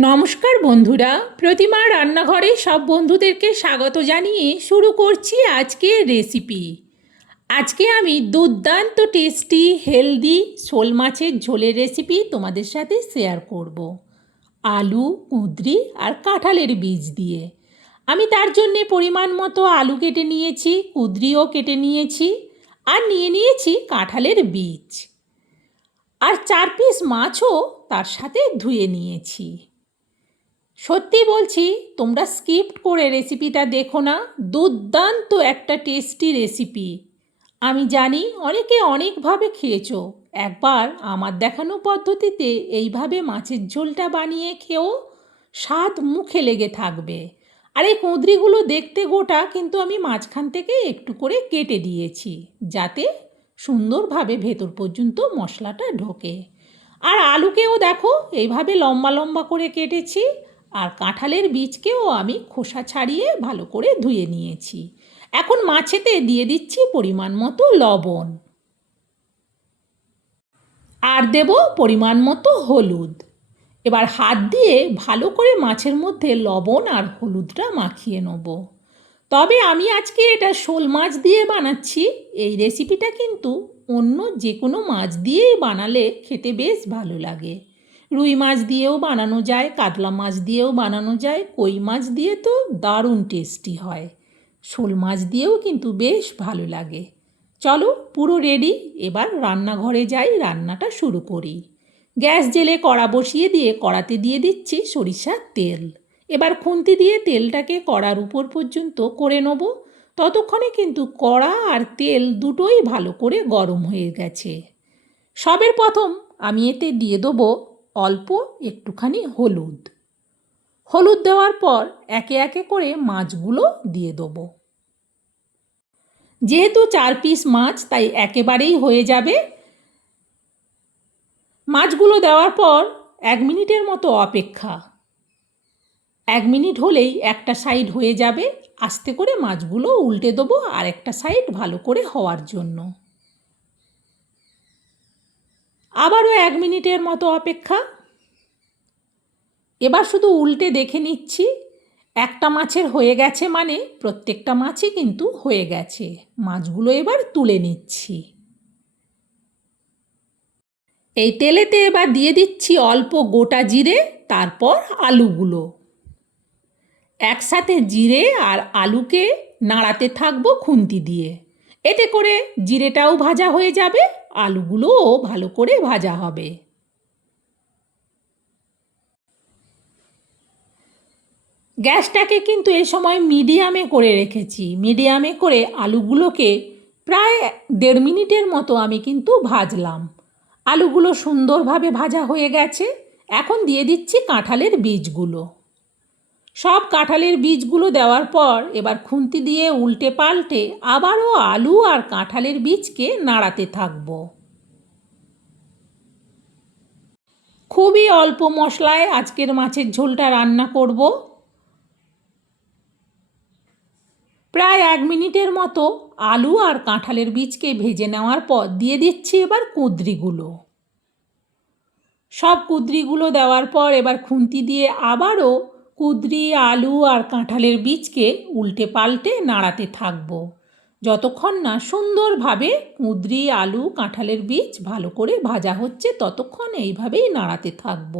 নমস্কার বন্ধুরা, প্রতিমা রান্নাঘরে সব বন্ধুদেরকে স্বাগত জানিয়ে শুরু করছি আজকের রেসিপি। আজকে আমি দুর্দান্ত টেস্টি হেলদি শোল মাছের ঝোলের রেসিপি তোমাদের সাথে শেয়ার করব। আলু, কুঁদরি আর কাঁঠালের বীজ দিয়ে। আমি তার জন্যে পরিমাণ মতো আলু কেটে নিয়েছি, কুঁদরিও কেটে নিয়েছি আর নিয়েছি কাঁঠালের বীজ। আর 4 পিস মাছও তার সাথে ধুয়ে নিয়েছি। সত্যি বলছি, তোমরা স্কিপ করে রেসিপিটা দেখো না, দুর্দান্ত একটা টেস্টি রেসিপি। আমি জানি অনেকে অনেকভাবে খেয়েছো, একবার আমার দেখানো পদ্ধতিতে এইভাবে মাছের ঝোলটা বানিয়ে খেও, স্বাদ মুখে লেগে থাকবে। আর এই কুঁদরিগুলো দেখতে গোটা, কিন্তু আমি মাঝখান থেকে একটু করে কেটে দিয়েছি যাতে সুন্দরভাবে ভেতর পর্যন্ত মশলাটা ঢোকে। আর আলুকেও দেখো এইভাবে লম্বা লম্বা করে কেটেছি। আর কাঁঠালের বীজকেও আমি খোসা ছাড়িয়ে ভালো করে ধুয়ে নিয়েছি। এখন মাছেতে দিয়ে দিচ্ছি পরিমাণ মতো লবণ আর দেব পরিমাণ মতো হলুদ। এবার হাত দিয়ে ভালো করে মাছের মধ্যে লবণ আর হলুদটা মাখিয়ে নেব। তবে আমি আজকে এটা শোল মাছ দিয়ে বানাচ্ছি। এই রেসিপিটা কিন্তু অন্য যে কোনো মাছ দিয়েই বানালে খেতে বেশ ভালো লাগে। রুই মাছ দিয়েও বানানো যায়, কাতলা মাছ দিয়েও বানানো যায়, কই মাছ দিয়ে তো দারুণ টেস্টি হয়। শোল মাছ দিয়েও কিন্তু বেশ ভালো লাগে। চলো, পুরো রেডি, এবার রান্নাঘরে যাই, রান্নাটা শুরু করি। গ্যাস জেলে কড়া বসিয়ে দিয়ে কড়াতে দিয়ে দিচ্ছি সরিষার তেল। এবার খুন্তি দিয়ে তেলটাকে কড়ার উপর পর্যন্ত করে নেব। ততক্ষণে কিন্তু কড়া আর তেল দুটোই ভালো করে গরম হয়ে গেছে। সবের প্রথম আমি এতে দিয়ে দেবো অল্প একটুখানি হলুদ। হলুদ দেওয়ার পর একে একে করে মাছগুলো দিয়ে দেবো। যেহেতু 4 পিস মাছ, তাই একেবারেই হয়ে যাবে। মাছগুলো দেওয়ার পর 1 মিনিটের মতো অপেক্ষা। 1 মিনিট হলেই একটা সাইড হয়ে যাবে। আস্তে করে মাছগুলো উল্টে দেবো আর একটা সাইড ভালো করে হওয়ার জন্য। আবারও 1 মিনিটের মতো অপেক্ষা। এবার শুধু উল্টে দেখে নিচ্ছি। একটা মাছের হয়ে গেছে মানে প্রত্যেকটা মাছই কিন্তু হয়ে গেছে। মাছগুলো এবার তুলে নিচ্ছি। এই তেলেতে এবার দিয়ে দিচ্ছি অল্প গোটা জিরে, তারপর আলুগুলো। একসাথে জিরে আর আলুকে নাড়াতে থাকবো খুন্তি দিয়ে। এতে করে জিরেটাও ভাজা হয়ে যাবে, আলুগুলোও ভালো করে ভাজা হবে। গ্যাসটাকে কিন্তু এ সময় মিডিয়ামে করে রেখেছি। মিডিয়ামে করে আলুগুলোকে প্রায় 1.5 মিনিটের মতো আমি কিন্তু ভাজলাম। আলুগুলো সুন্দরভাবে ভাজা হয়ে গেছে। এখন দিয়ে দিচ্ছি কাঁঠালের বীজগুলো। সব কাঁঠালের বীজগুলো দেওয়ার পর এবার খুন্তি দিয়ে উল্টে পাল্টে আবারও আলু আর কাঁঠালের বীজকে নাড়াতে থাকব। খুবই অল্প মশলায় আজকের মাছের ঝোলটা রান্না করব। প্রায় 1 মিনিটের মতো আলু আর কাঁঠালের বীজকে ভেজে নেওয়ার পর দিয়ে দিচ্ছি এবার কুঁদরিগুলো। সব কুঁদরিগুলো দেওয়ার পর এবার খুন্তি দিয়ে আবারও কুঁদরি, আলু আর কাঁঠালের বীজকে উল্টে পাল্টে নাড়াতে থাকব যতক্ষণ না সুন্দরভাবে কুঁদরি, আলু, কাঁঠালের বীজ ভালো করে ভাজা হচ্ছে, ততক্ষণ এইভাবেই নাড়াতে থাকব।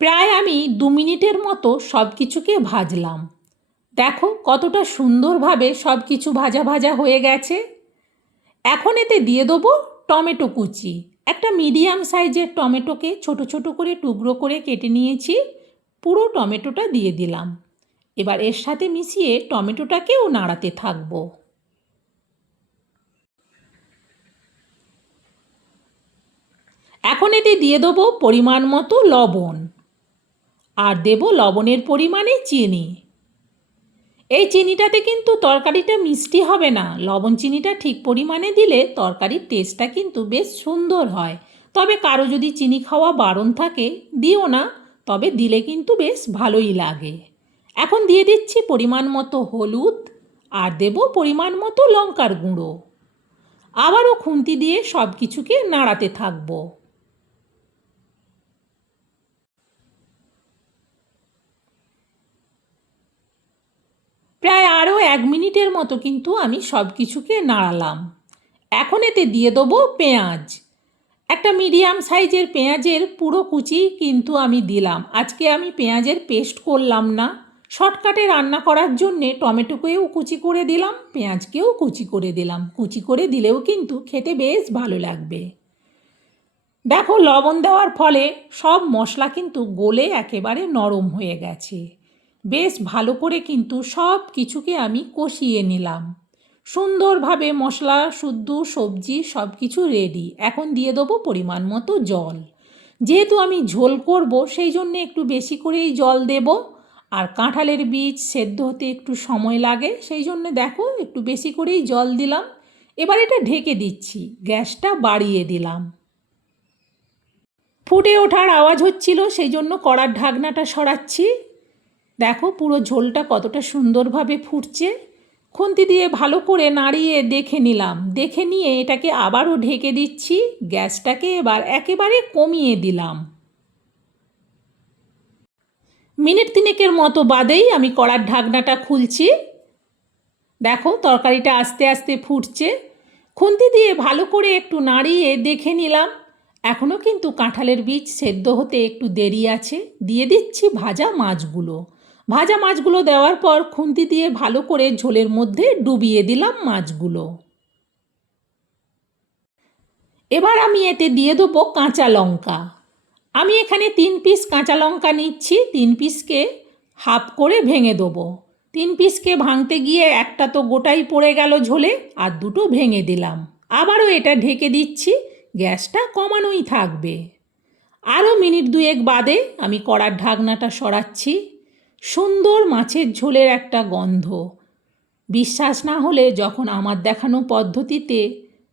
প্রায় আমি 2 মিনিটের মতো সব কিছুকে ভাজলাম। দেখো কতটা সুন্দরভাবে সব কিছু ভাজা ভাজা হয়ে গেছে। এখন এতে দিয়ে দেবো টমেটো কুচি। একটা মিডিয়াম সাইজের টমেটোকে ছোট ছোট করে টুকরো করে কেটে নিয়েছি। পুরো টমেটোটা দিয়ে দিলাম। এবার এর সাথে মিশিয়ে টমেটোটাকেও নাড়াতে থাকবো। এখন এতে দিয়ে দেবো পরিমাণ মতো লবণ আর দেবো লবণের পরিমাণে চিনি। এই চিনিটাতে কিন্তু তরকারিটা মিষ্টি হবে না। লবণ চিনিটা ঠিক পরিমাণে দিলে তরকারির টেস্টটা কিন্তু বেশ সুন্দর হয়। তবে কারো যদি চিনি খাওয়া বারণ থাকে দিও না, তবে দিলে কিন্তু বেশ ভালোই লাগে। এখন দিয়ে দিচ্ছি পরিমাণ মতো হলুদ আর দেব পরিমাণ মতো লঙ্কার গুঁড়ো। আবারও খুন্তি দিয়ে সব কিছুকে নাড়াতে থাকবো। প্রায় আরও 1 মিনিটের মতো কিন্তু আমি সব কিছুকে নাড়ালাম। এখন এতে দিয়ে দেবো পেঁয়াজ। একটা মিডিয়াম সাইজের পেঁয়াজের পুরো কুচি কিন্তু আমি দিলাম। আজকে আমি পেঁয়াজের পেস্ট করলাম না, শর্টকাটে রান্না করার জন্যে টমেটোকেও কুচি করে দিলাম, পেঁয়াজকেও কুচি করে দিলাম। কুচি করে দিলেও কিন্তু খেতে বেশ ভালো লাগবে। দেখো, লবণ দেওয়ার ফলে সব মশলা কিন্তু গলে একেবারে নরম হয়ে গেছে। বেশ ভালো করে কিন্তু সব কিছুকে আমি কষিয়ে নিলাম। সুন্দরভাবে মশলা, শুদ্ধ সবজি সব কিছু রেডি। এখন দিয়ে দেবো পরিমাণ মতো জল। যেহেতু আমি ঝোল করব সেই জন্য একটু বেশি করেই জল দেব। আর কাঁঠালের বীজ সেদ্ধ হতে একটু সময় লাগে, সেই জন্য দেখো একটু বেশি করেই জল দিলাম। এবার এটা ঢেকে দিচ্ছি, গ্যাসটা বাড়িয়ে দিলাম। ফুটে ওঠার আওয়াজ হচ্ছিল, সেই জন্য কড়ার ঢাকনাটা সরাচ্ছি। দেখো পুরো ঝোলটা কতটা সুন্দরভাবে ফুটছে। খুন্তি দিয়ে ভালো করে নাড়িয়ে দেখে নিলাম। দেখে নিয়ে এটাকে আবারও ঢেকে দিচ্ছি। গ্যাসটাকে এবার একেবারে কমিয়ে দিলাম। মিনিট 3 মতো বাদেই আমি কড়ার ঢাকনাটা খুলছি। দেখো তরকারিটা আস্তে আস্তে ফুটছে। খুন্তি দিয়ে ভালো করে একটু নাড়িয়ে দেখে নিলাম। এখনও কিন্তু কাঁঠালের বীজ সেদ্ধ হতে একটু দেরি আছে। দিয়ে দিচ্ছি ভাজা মাছগুলো। ভাজা মাছগুলো দেওয়ার পর খুন্তি দিয়ে ভালো করে ঝোলের মধ্যে ডুবিয়ে দিলাম মাছগুলো। এবার আমি এতে দিয়ে দেবো কাঁচা লঙ্কা। আমি এখানে 3 পিস কাঁচা লঙ্কা নিচ্ছি। 3 পিসকে হাফ করে ভেঙে দেবো। 3 পিসকে ভাঙতে গিয়ে একটা তো গোটাই পড়ে গেল ঝোলে, আর দুটো ভেঙে দিলাম। আবারও এটা ঢেকে দিচ্ছি, গ্যাসটা কমানোই থাকবে। আরও মিনিট 2 বাদে আমি কড়ার ঢাকনাটা সরাচ্ছি। সুন্দর মাছের ঝোলের একটা গন্ধ। বিশ্বাস না হলে যখন আমার দেখানো পদ্ধতিতে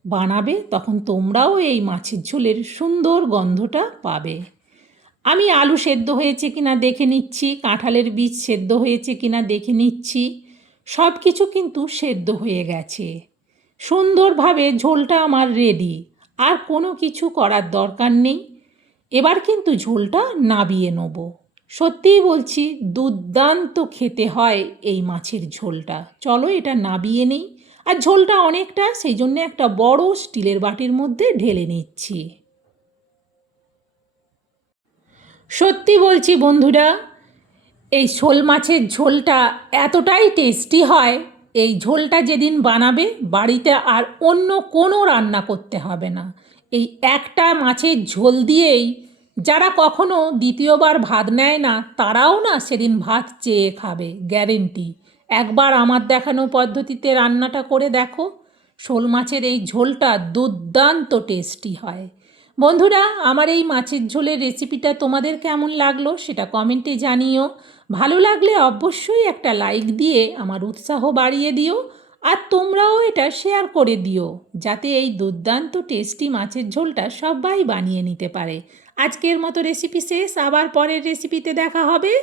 বানাবে তখন তোমরাও এই মাছের ঝোলের সুন্দর গন্ধটা পাবে। আমি আলু সেদ্ধ হয়েছে কিনা দেখে নিচ্ছি, কাঁঠালের বীজ সেদ্ধ হয়েছে কিনা দেখে নিচ্ছি। সব কিছু কিন্তু সেদ্ধ হয়ে গেছে। সুন্দরভাবে ঝোলটা আমার রেডি। আর কোনো কিছু করার দরকার নেই। এবার কিন্তু ঝোলটা নাবিয়ে নেব। সত্যিই বলছি, দুর্দান্ত খেতে হয় এই মাছের ঝোলটা। চলো এটা নাবিয়ে নিই। আর ঝোলটা অনেকটা, সেই জন্য একটা বড় স্টিলের বাটির মধ্যে ঢেলে নিচ্ছি। সত্যি বলছি বন্ধুরা, এই শোল মাছের ঝোলটা এতটাই টেস্টি হয়, এই ঝোলটা যেদিন বানাবে বাড়িতে আর অন্য কোনো রান্না করতে হবে না। এই একটা মাছের ঝোল দিয়েই যারা কখনো দ্বিতীয়বার ভাত নেয় না তারাও না সেদিন ভাত চেয়ে খাবে, গ্যারেন্টি। একবার আমার দেখানো পদ্ধতিতে রান্নাটা করে দেখো, শোল মাছের এই ঝোলটা দুর্দান্ত টেস্টি হয়। বন্ধুরা, আমার এই মাছের ঝোলের রেসিপিটা তোমাদের কেমন লাগলো সেটা কমেন্টে জানিও। ভালো লাগলে অবশ্যই একটা লাইক দিয়ে আমার উৎসাহ বাড়িয়ে দিও। আর তোমরাও এটা শেয়ার করে দিও, যাতে এই দুর্দান্ত টেস্টি মাছের ঝোলটা সবাই বানিয়ে নিতে পারে। আজকের মতো রেসিপি শেষ, আবার পরের রেসিপিতে দেখা হবে।